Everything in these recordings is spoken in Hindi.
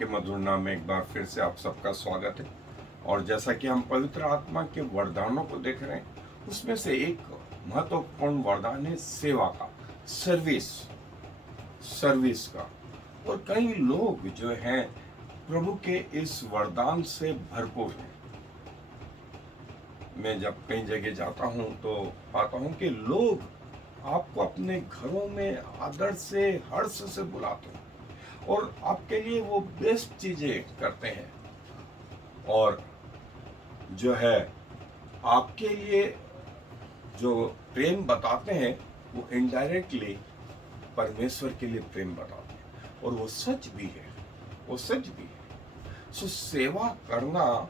के मधुर नाम में एक बार फिर से आप सबका स्वागत है। और जैसा कि हम पवित्र आत्मा के वरदानों को देख रहे हैं, उसमें से एक महत्वपूर्ण वरदान है सेवा का, सर्विस का। और कई लोग जो हैं प्रभु के इस वरदान से भरपूर हैं। मैं जब कई जगह जाता हूं तो पाता हूं कि लोग आपको अपने घरों में आदर से, हर्ष से बुलाते हैं और आपके लिए वो बेस्ट चीजें करते हैं। और जो है आपके लिए जो प्रेम बताते हैं वो इनडायरेक्टली परमेश्वर के लिए प्रेम बताते हैं, और वो सच भी है, वो सच भी है। सो सेवा करना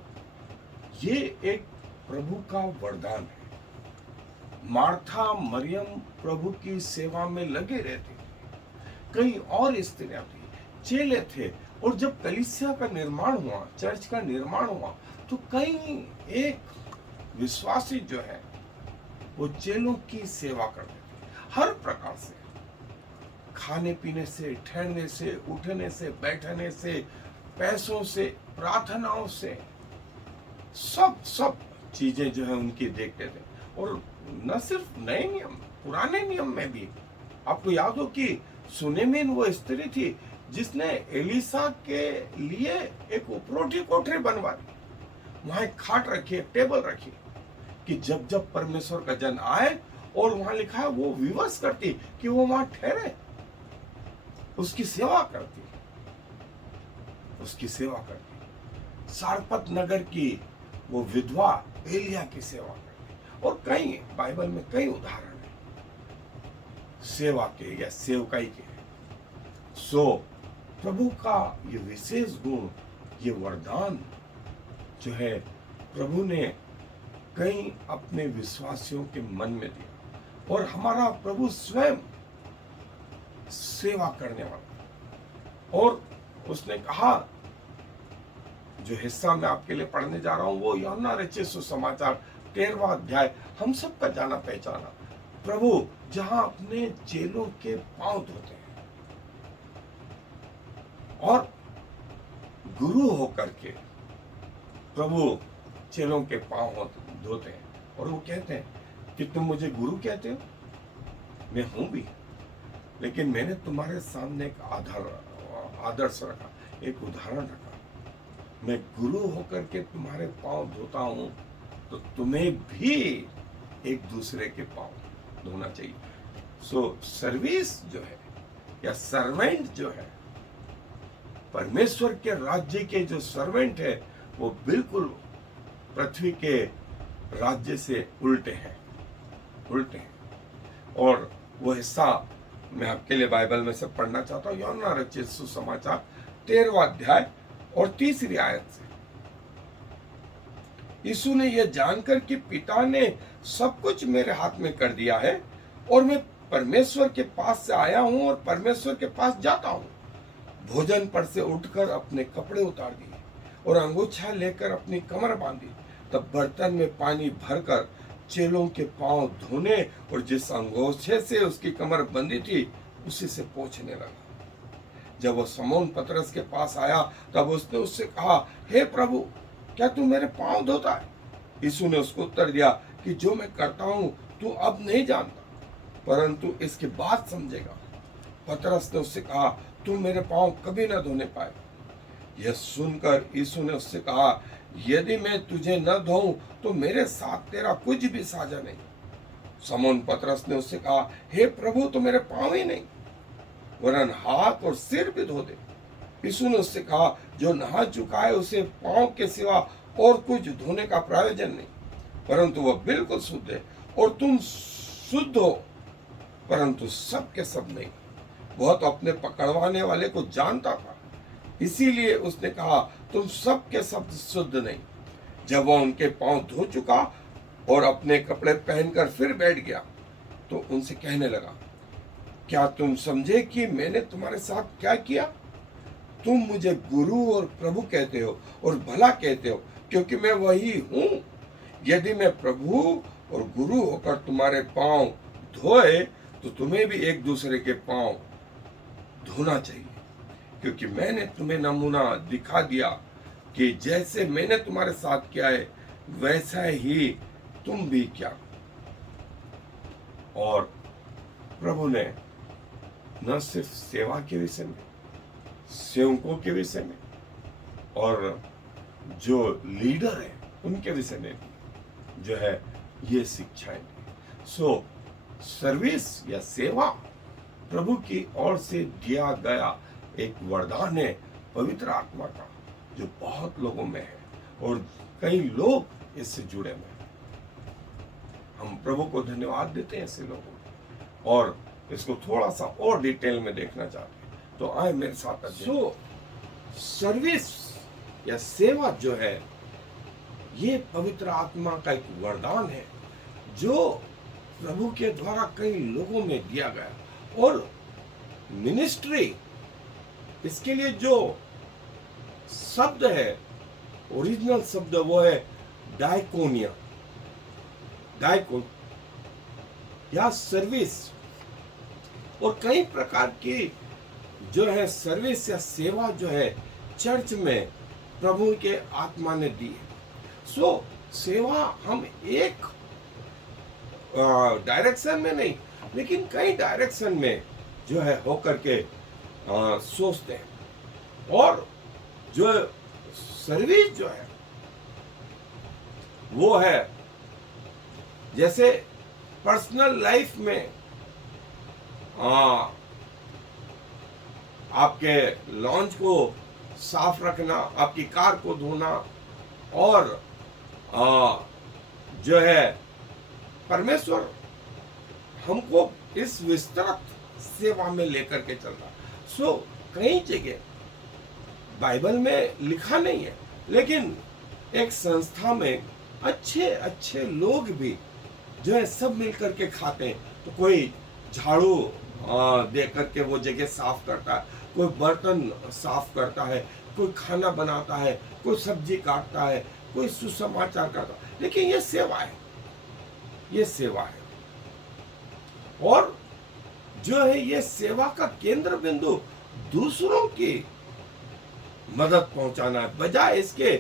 ये एक प्रभु का वरदान है। मार्था मरियम प्रभु की सेवा में लगे रहते थे। कई और स्त्रियां थी, चेले थे, और जब कलीसिया का निर्माण हुआ, चर्च का निर्माण हुआ, तो कई एक विश्वासी जो है वो चेलों की सेवा करते थे। हर प्रकार से, खाने पीने से, ठहरने से, उठने से, बैठने से, पैसों से, प्रार्थनाओं से, सब चीजें जो है उनकी देखते थे। और न सिर्फ नए नियम, पुराने नियम में भी आपको याद हो कि सुनेमिन वो स्त्री थी जिसने एलिसा के लिए एक उपरोठी कोठरी बनवा दी, वहां एक खाट रखी, एक टेबल रखी, कि जब जब परमेश्वर का जन आए, और वहां लिखा है वो विवश करती कि वो वहां ठहरे, उसकी सेवा करती, उसकी सेवा करती। सारपत नगर की वो विधवा एलिया की सेवा करती। और कई बाइबल में कई उदाहरण है सेवा के या सेवकाई के। सो प्रभु का ये विशेष गुण, ये वरदान जो है प्रभु ने कई अपने विश्वासियों के मन में दिया। और हमारा प्रभु स्वयं सेवा करने वाला। और उसने कहा, जो हिस्सा मैं आपके लिए पढ़ने जा रहा हूं वो यूहन्ना रचित सुसमाचार 13वां अध्याय, हम सबका जाना पहचाना प्रभु जहां अपने चेलों के पांव धोते हैं और गुरु होकर के प्रभु चेलों के पांव धोते हैं। और वो कहते हैं कि तुम मुझे गुरु कहते हो, मैं हूं भी, लेकिन मैंने तुम्हारे सामने एक आदर्श रखा, एक उदाहरण रखा। मैं गुरु होकर के तुम्हारे पांव धोता हूं, तो तुम्हें भी एक दूसरे के पांव धोना चाहिए। सो सर्विस जो है या सर्वेंट जो है, परमेश्वर के राज्य के जो सर्वेंट है, वो बिल्कुल पृथ्वी के राज्य से उल्टे हैं। और वो हिस्सा मैं आपके लिए बाइबल में से पढ़ना चाहता हूं, यूहन्ना रचित सुसमाचार 13वां अध्याय और 3री आयत से। यीशु ने यह जानकर कि पिता ने सब कुछ मेरे हाथ में कर दिया है, और मैं परमेश्वर के पास से आया हूं और परमेश्वर के पास जाता हूं, भोजन पर से उठकर अपने कपड़े उतार दिए और अंगोछा लेकर अपनी कमर बांधी। तब बर्तन में पानी भरकर चेलों के पांव धोने और जिस अंगोछे से उसकी कमर बंधी थी उसी से पोंछने लगा। जब वो शमौन पतरस के पास आया, तब उसने उससे कहा, हे प्रभु, क्या तू मेरे पांव धोता है? यीशु ने उसको उत्तर दिया कि जो मैं करता हूं तू अब नहीं जानता, परंतु इसके बाद समझेगा। पतरस ने उससे कहा, तू मेरे पांव कभी न धोने पाए। यह सुनकर यीशु ने उससे कहा, यदि मैं तुझे न धोऊं तो मेरे साथ तेरा कुछ भी साझा नहीं। शमौन पतरस ने उससे कहा, हे प्रभु, तो मेरे पांव ही नहीं वरन हाथ और सिर भी धो दे। यीशु ने उससे कहा, जो नहा चुका है उसे पांव के सिवा और कुछ धोने का प्रयोजन नहीं, परंतु वह बिल्कुल शुद्ध है। और तुम शुद्ध हो, परंतु सब के सब नहीं। वह तो अपने पकड़वाने वाले को जानता था, इसीलिए उसने कहा, तुम सब के सब शुद्ध नहीं। जब वह उनके पांव धो चुका और अपने कपड़े पहनकर फिर बैठ गया, तो उनसे कहने लगा, क्या तुम समझे कि मैंने तुम्हारे साथ क्या किया? तुम मुझे गुरु और प्रभु कहते हो और भला कहते हो, क्योंकि मैं वही हूं। यदि मैं प्रभु और गुरु होकर तुम्हारे पांव धोए, तो तुम्हें भी एक दूसरे के पांव धोना चाहिए। क्योंकि मैंने तुम्हें नमूना दिखा दिया कि जैसे मैंने तुम्हारे साथ किया है वैसा ही तुम भी क्या। और प्रभु ने न सिर्फ सेवा के विषय में, सेवकों के विषय में और जो लीडर है उनके विषय में भी जो है ये शिक्षाएं दी। सो सर्विस या सेवा प्रभु की ओर से दिया गया एक वरदान है पवित्र आत्मा का, जो बहुत लोगों में है और कई लोग इससे जुड़े हुए हैं। हम प्रभु को धन्यवाद देते हैं ऐसे लोगों को, और इसको थोड़ा सा और डिटेल में देखना चाहते हैं तो आए मेरे साथ। सो सर्विस या सेवा जो है ये पवित्र आत्मा का एक वरदान है जो प्रभु के द्वारा कई लोगों में दिया गया। और मिनिस्ट्री, इसके लिए जो शब्द है, ओरिजिनल शब्द, वो है डायकोनिया, डायकोन या सर्विस। और कई प्रकार की जो है सर्विस या सेवा जो है चर्च में प्रभु के आत्मा ने दी है। सो सेवा हम एक डायरेक्शन में नहीं लेकिन कई डायरेक्शन में जो है होकर के सोचते हैं। और जो सर्विस जो है वो है जैसे पर्सनल लाइफ में आपके लॉन्च को साफ रखना, आपकी कार को धोना, और जो है परमेश्वर हमको इस विस्तृत सेवा में लेकर के चल रहा। सो कई जगह बाइबल में लिखा नहीं है लेकिन एक संस्था में अच्छे अच्छे लोग भी जो है सब मिलकर के खाते हैं। तो कोई झाड़ू दे करके वो जगह साफ करता है, कोई बर्तन साफ करता है, कोई खाना बनाता है, कोई सब्जी काटता है, कोई सुसमाचार करता है। लेकिन ये सेवा है, ये सेवा है। और जो है ये सेवा का केंद्र बिंदु दूसरों की मदद पहुंचाना है, बजाय इसके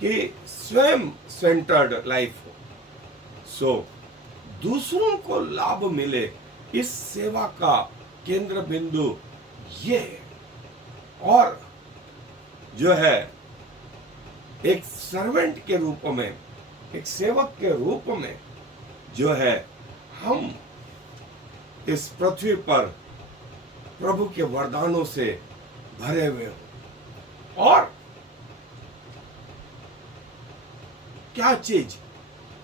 कि स्वयं सेंटर्ड लाइफ हो। सो दूसरों को लाभ मिले, इस सेवा का केंद्र बिंदु ये है। और जो है एक सर्वेंट के रूप में, एक सेवक के रूप में जो है हम इस पृथ्वी पर प्रभु के वरदानों से भरे हुए हो। और क्या चीज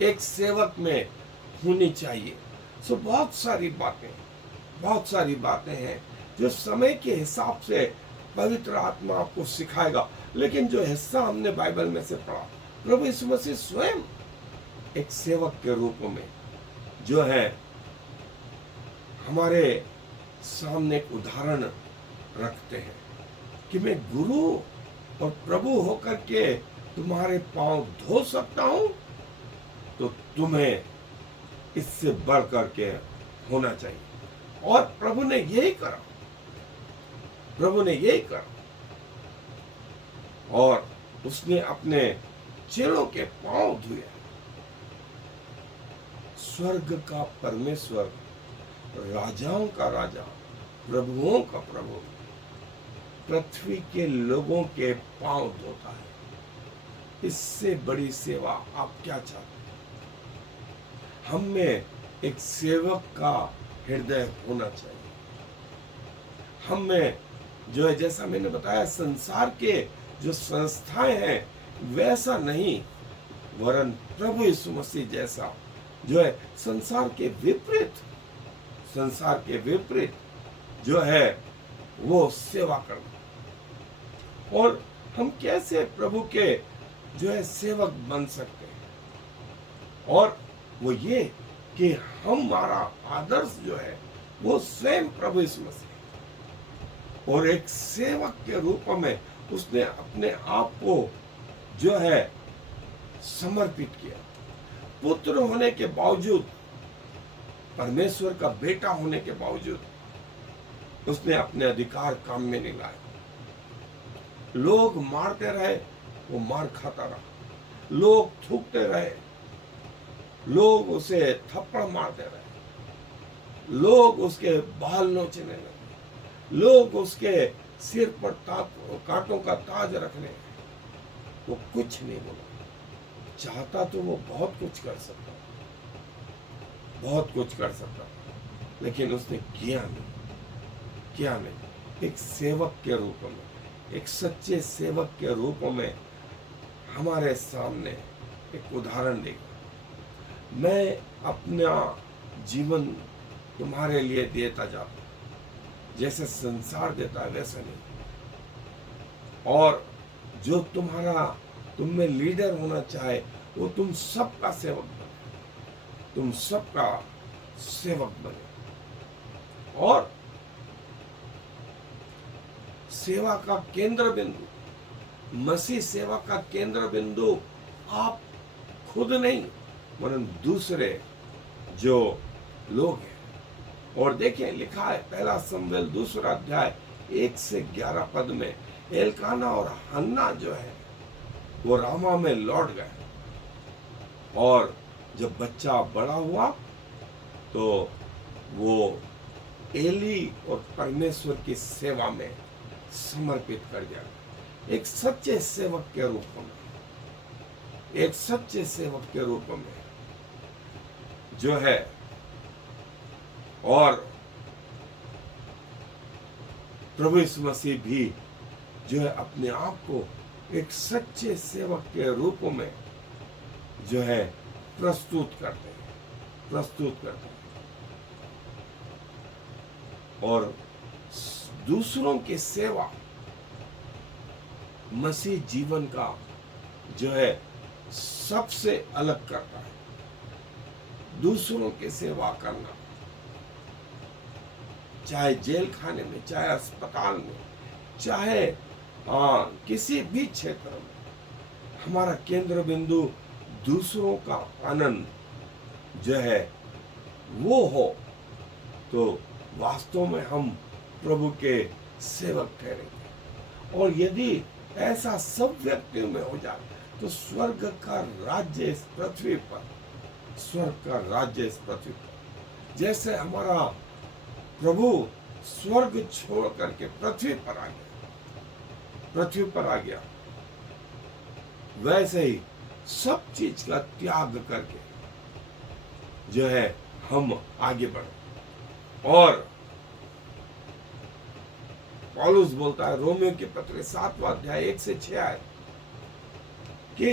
एक सेवक में होनी चाहिए? सो बहुत सारी बातें हैं जो समय के हिसाब से पवित्र आत्मा आपको सिखाएगा। लेकिन जो हिस्सा हमने बाइबल में से पढ़ा, प्रभु यीशु मसीह स्वयं एक सेवक के रूप में जो है हमारे सामने एक उदाहरण रखते हैं कि मैं गुरु और प्रभु होकर के तुम्हारे पांव धो सकता हूं, तो तुम्हें इससे बढ़ करके होना चाहिए। और प्रभु ने यही करा, प्रभु ने यही करा। और उसने अपने चेलों के पांव धोए। स्वर्ग का परमेश्वर, राजाओं का राजा, प्रभुओं का प्रभु, पृथ्वी के लोगों के पांव धोता है। इससे बड़ी सेवा आप क्या चाहते हैं? हम में एक सेवक का हृदय होना चाहिए। हम में जो है, जैसा मैंने बताया, संसार के जो संस्थाएं हैं वैसा नहीं, वरन प्रभु यीशु मसीह जैसा जो है संसार के विपरीत जो है वो सेवा करना। और हम कैसे प्रभु के जो है सेवक बन सकते हैं? और वो ये कि हमारा आदर्श जो है वो स्वयं प्रभु यीशु मसीह, और एक सेवक के रूप में उसने अपने आप को जो है समर्पित किया। पुत्र होने के बावजूद, परमेश्वर का बेटा होने के बावजूद उसने अपने अधिकार काम में नहीं लाए। लोग मारते रहे, वो मार खाता रहा। लोग थूकते रहे, लोग उसे थप्पड़ मारते रहे, लोग उसके बाल नोचने लगे, लोग उसके सिर पर कांटों का ताज रखने, वो कुछ नहीं बोला। चाहता तो वो बहुत कुछ कर सकता, बहुत कुछ कर सकता, लेकिन उसने किया नहीं। एक सेवक के रूप में, एक सच्चे सेवक के रूप में हमारे सामने एक उदाहरण देगा। मैं अपना जीवन तुम्हारे लिए देता जाता हूं, जैसे संसार देता है वैसे नहीं। और जो तुम में लीडर होना चाहे, वो तुम सबका सेवक बने, तुम सबका सेवक बने। और सेवा का केंद्र बिंदु, मसीह सेवा का केंद्र बिंदु आप खुद नहीं, वरन दूसरे जो लोग हैं। और देखिए, लिखा है 1 शमूएल 2 अध्याय 1 से 11 पद में, एलकाना और हन्ना जो है वो रामा में लौट गए। और जब बच्चा बड़ा हुआ तो वो एली और परमेश्वर की सेवा में समर्पित कर दिया। एक सच्चे सेवक के रूप में, एक सच्चे सेवक के रूप में जो है, और प्रभु यीशु मसीह भी जो है अपने आप को एक सच्चे सेवक के रूप में जो है प्रस्तुत करते हैं। और दूसरों की सेवा मसीह जीवन का जो है सबसे अलग करता है। दूसरों की सेवा करना, चाहे जेल खाने में, चाहे अस्पताल में, चाहे किसी भी क्षेत्र में, हमारा केंद्र बिंदु दूसरों का आनंद जो है वो हो, तो वास्तव में हम प्रभु के सेवक ठहरेंगे। और यदि ऐसा सब व्यक्तियों में हो जाए तो स्वर्ग का राज्य इस पृथ्वी पर, स्वर्ग का राज्य इस पृथ्वी पर, जैसे हमारा प्रभु स्वर्ग छोड़ करके पृथ्वी पर आ गया, वैसे ही सब चीज का त्याग करके जो है हम आगे बढ़े। और पौलुस बोलता है रोमियो के पत्र 7वां अध्याय 1 से 6 आए कि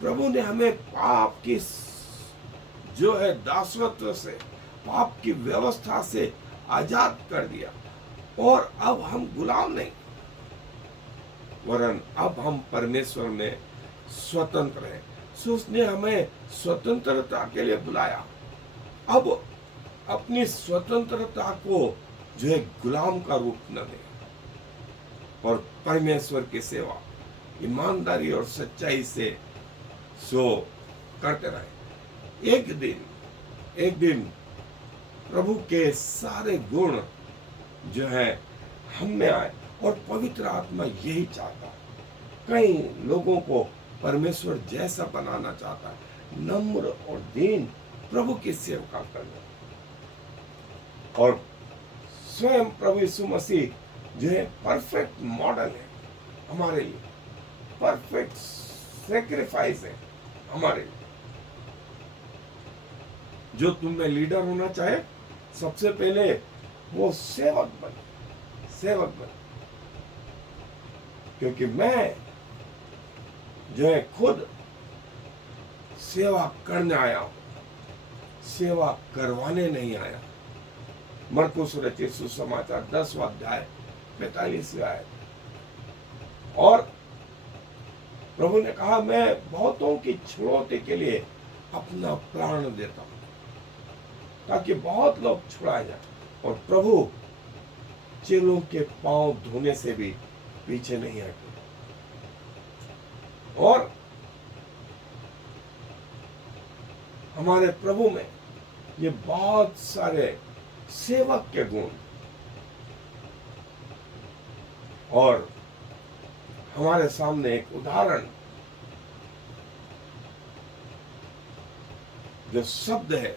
प्रभु ने हमें पाप की जो है दासत्व से, पाप की व्यवस्था से आजाद कर दिया, और अब हम गुलाम नहीं, वरन अब हम परमेश्वर में स्वतंत्र हैं। सो उसने हमें स्वतंत्रता के लिए बुलाया। अब अपनी स्वतंत्रता को जो है गुलाम का रूप न दे, और परमेश्वर की सेवा ईमानदारी और सच्चाई से सो करते रहे। एक दिन प्रभु के सारे गुण जो है हम में आए, और पवित्र आत्मा यही चाहता है। कई लोगों को परमेश्वर जैसा बनाना चाहता है, नम्र और दीन प्रभु की सेवा करना। और स्वयं प्रभु यीशु मसीह जो है परफेक्ट मॉडल है हमारे लिए, परफेक्ट सैक्रिफाइस है हमारे लिए। जो तुम में लीडर होना चाहे, सबसे पहले वो सेवक बने। क्योंकि मैं जो है खुद सेवा करने आया हूं, सेवा करवाने नहीं आया। मरकुस रचित सुसमाचार 10वां अध्याय 45 आयत। और प्रभु ने कहा, मैं बहुतों की छुड़ौती के लिए अपना प्राण देता हूं, ताकि बहुत लोग छुड़ाए जाए। और प्रभु चेलों के पांव धोने से भी पीछे नहीं हटे। और हमारे प्रभु में ये बहुत सारे सेवक के गुण, और हमारे सामने एक उदाहरण जो शब्द है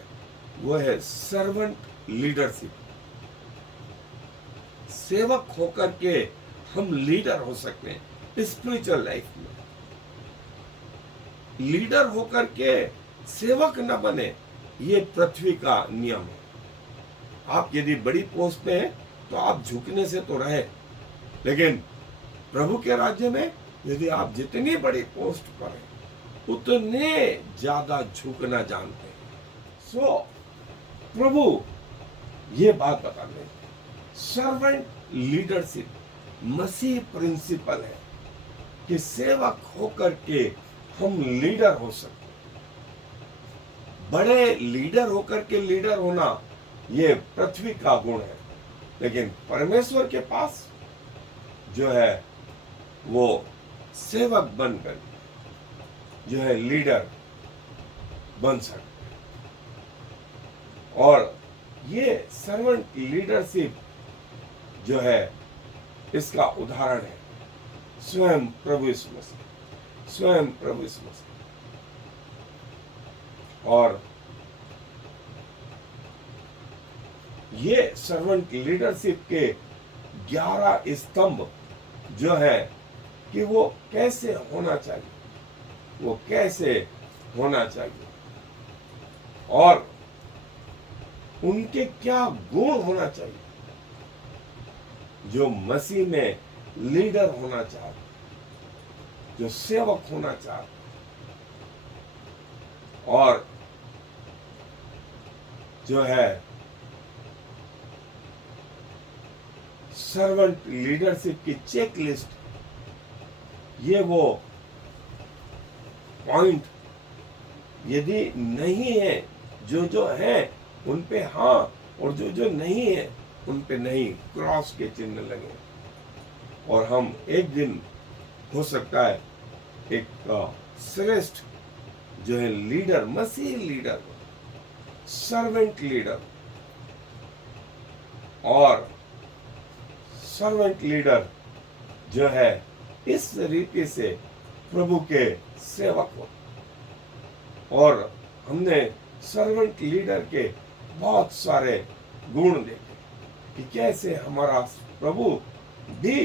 वो है सर्वेंट लीडरशिप। सेवक होकर के हम लीडर हो सकते हैं स्पिरिचुअल लाइफ में। लीडर होकर के सेवक न बने, ये पृथ्वी का नियम है। आप यदि बड़ी पोस्ट पे हैं तो आप झुकने से तो रहे, लेकिन प्रभु के राज्य में यदि आप जितनी बड़ी पोस्ट पर हैं उतने ज्यादा झुकना जानते हैं। सो प्रभु ये बात बता रहे हैं, सर्वेंट लीडरशिप मसीह प्रिंसिपल है कि सेवक होकर के हम लीडर हो सकते। बड़े लीडर होकर के लीडर होना ये पृथ्वी का गुण है, लेकिन परमेश्वर के पास जो है वो सेवक बनकर जो है लीडर बन सकते हैं। और ये सर्वेंट लीडरशिप जो है इसका उदाहरण है स्वयं प्रभु यीशु मसीह, स्वयं प्रभु यीशु मसीह। और ये सर्वेंट लीडरशिप के 11 स्तंभ जो है कि वो कैसे होना चाहिए, वो कैसे होना चाहिए और उनके क्या गुण होना चाहिए जो मसीह में लीडर होना चाहते, जो सेवक होना चाहते। और जो है सर्वेंट लीडरशिप की चेक लिस्ट, ये वो पॉइंट यदि नहीं है, जो है उन पे हाँ और जो नहीं है उन पे नहीं, क्रॉस के चिन्ह लगे। और हम एक दिन हो सकता है एक श्रेष्ठ जो है लीडर, मसीह लीडर, सर्वेंट लीडर। और सर्वेंट लीडर जो है इस रीति से प्रभु के सेवक हो। और हमने सर्वेंट लीडर के बहुत सारे गुण देखे कि कैसे हमारा प्रभु भी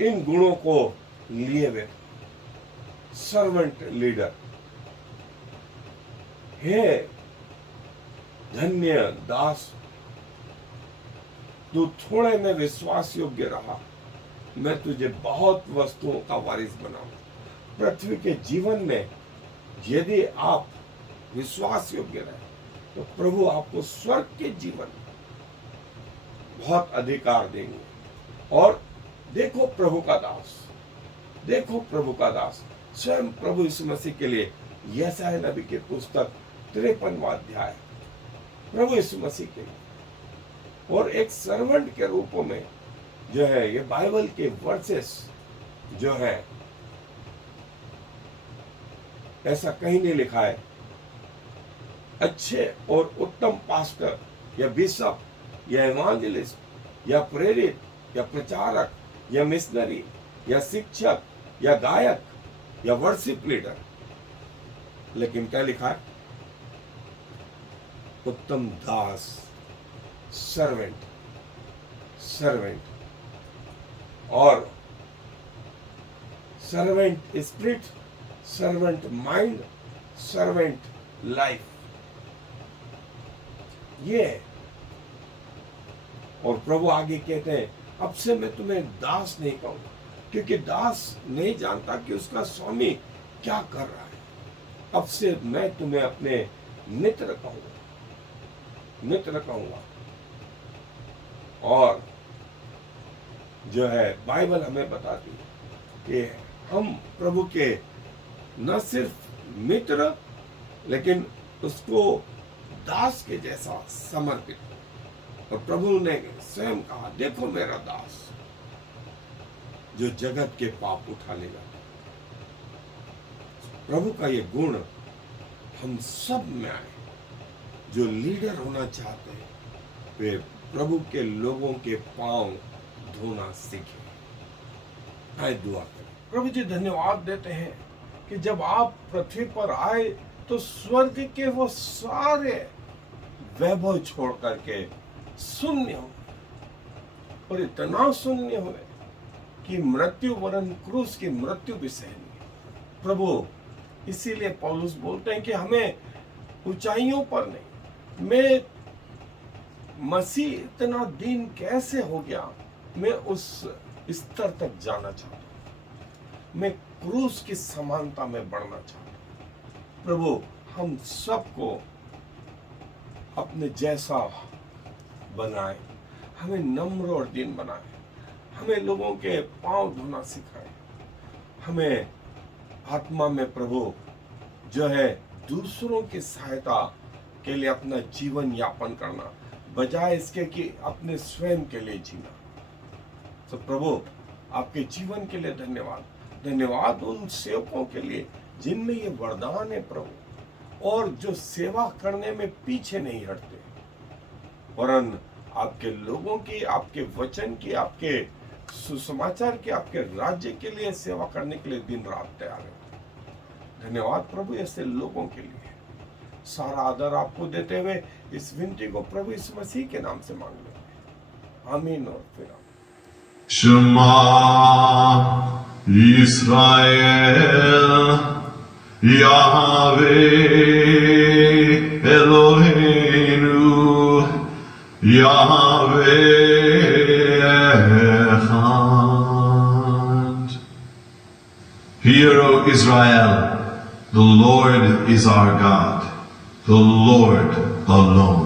इन गुणों को लिए हुए। सर्वेंट लीडर, हे धन्य दास, तू थोड़े में विश्वास योग्य रहा, मैं तुझे बहुत वस्तुओं का वारिस बनाऊंगा। पृथ्वी के जीवन में यदि आप विश्वास योग्य रहे तो प्रभु आपको स्वर्ग के जीवन बहुत अधिकार देंगे। और देखो प्रभु का दास, देखो प्रभु का दास, स्वयं प्रभु यीशु मसीह के लिए यशायाह नबी की पुस्तक 53वां अध्याय प्रभु यीशु मसीह के लिए। और एक सर्वेंट के रूप में जो है ये बाइबल के वर्सेस जो है ऐसा कहीं नहीं लिखा है अच्छे और उत्तम पास्टर या बिशप या इवांजेलिस्ट या प्रेरित या प्रचारक या मिशनरी या शिक्षक या गायक या वर्शिप लीडर, लेकिन क्या लिखा है? उत्तम दास, सर्वेंट, सर्वेंट। और servant spirit, servant mind, servant life, ये है। और प्रभु आगे कहते हैं अब से मैं तुम्हें दास नहीं कहूंगा, क्योंकि दास नहीं जानता कि उसका स्वामी क्या कर रहा है। अब से मैं तुम्हें अपने मित्र कहूंगा, मित्र कहूंगा। और जो है बाइबल हमें बताती है कि हम प्रभु के न सिर्फ मित्र लेकिन उसको दास के जैसा समर्पित। और प्रभु ने स्वयं कहा, देखो मेरा दास जो जगत के पाप उठा लेगा। प्रभु का ये गुण हम सब में आए। जो लीडर होना चाहते हैं वे प्रभु के लोगों के पांव धोना सीखें। आए दुआ करें। प्रभु जी धन्यवाद देते हैं कि जब आप पृथ्वी पर आए तो स्वर्ग के वो सारे वैभव छोड़ करके शून्य हो, और इतना शून्य हुए कि मृत्यु वरन क्रूस की मृत्यु भी सहनी है। प्रभु इसीलिए पौलुस बोलते हैं कि हमें ऊंचाइयों पर नहीं, मैं मसीह इतना दीन कैसे हो गया, मैं उस स्तर तक जाना चाहता हूं, मैं क्रूस की समानता में बढ़ना चाहता हूं। प्रभु हम सबको अपने जैसा बनाए, हमें नम्र और दीन बनाए, हमें लोगों के पांव धोना सिखाए, हमें आत्मा में प्रभु जो है दूसरों की सहायता के लिए अपना जीवन यापन करना, बजाय इसके कि अपने स्वयं के लिए जीना। तो प्रभु आपके जीवन के लिए धन्यवाद। धन्यवाद उन सेवकों के लिए जिनमें ये वरदान है प्रभु, और जो सेवा करने में पीछे नहीं हटते, वरन आपके लोगों की, आपके वचन की, आपके सुसमाचार की, आपके राज्य के लिए सेवा करने के लिए दिन रात तैयार है। धन्यवाद प्रभु ऐसे लोगों के लिए। सारा आदर आपको देते हुए इस विनती को प्रभु इस मसीह के नाम से मांग लेते हैं, आमीन। और फिर Shema Yisrael Yahweh Eloheinu Yahweh Echad. Hear, O Israel, the Lord is our God, the Lord alone.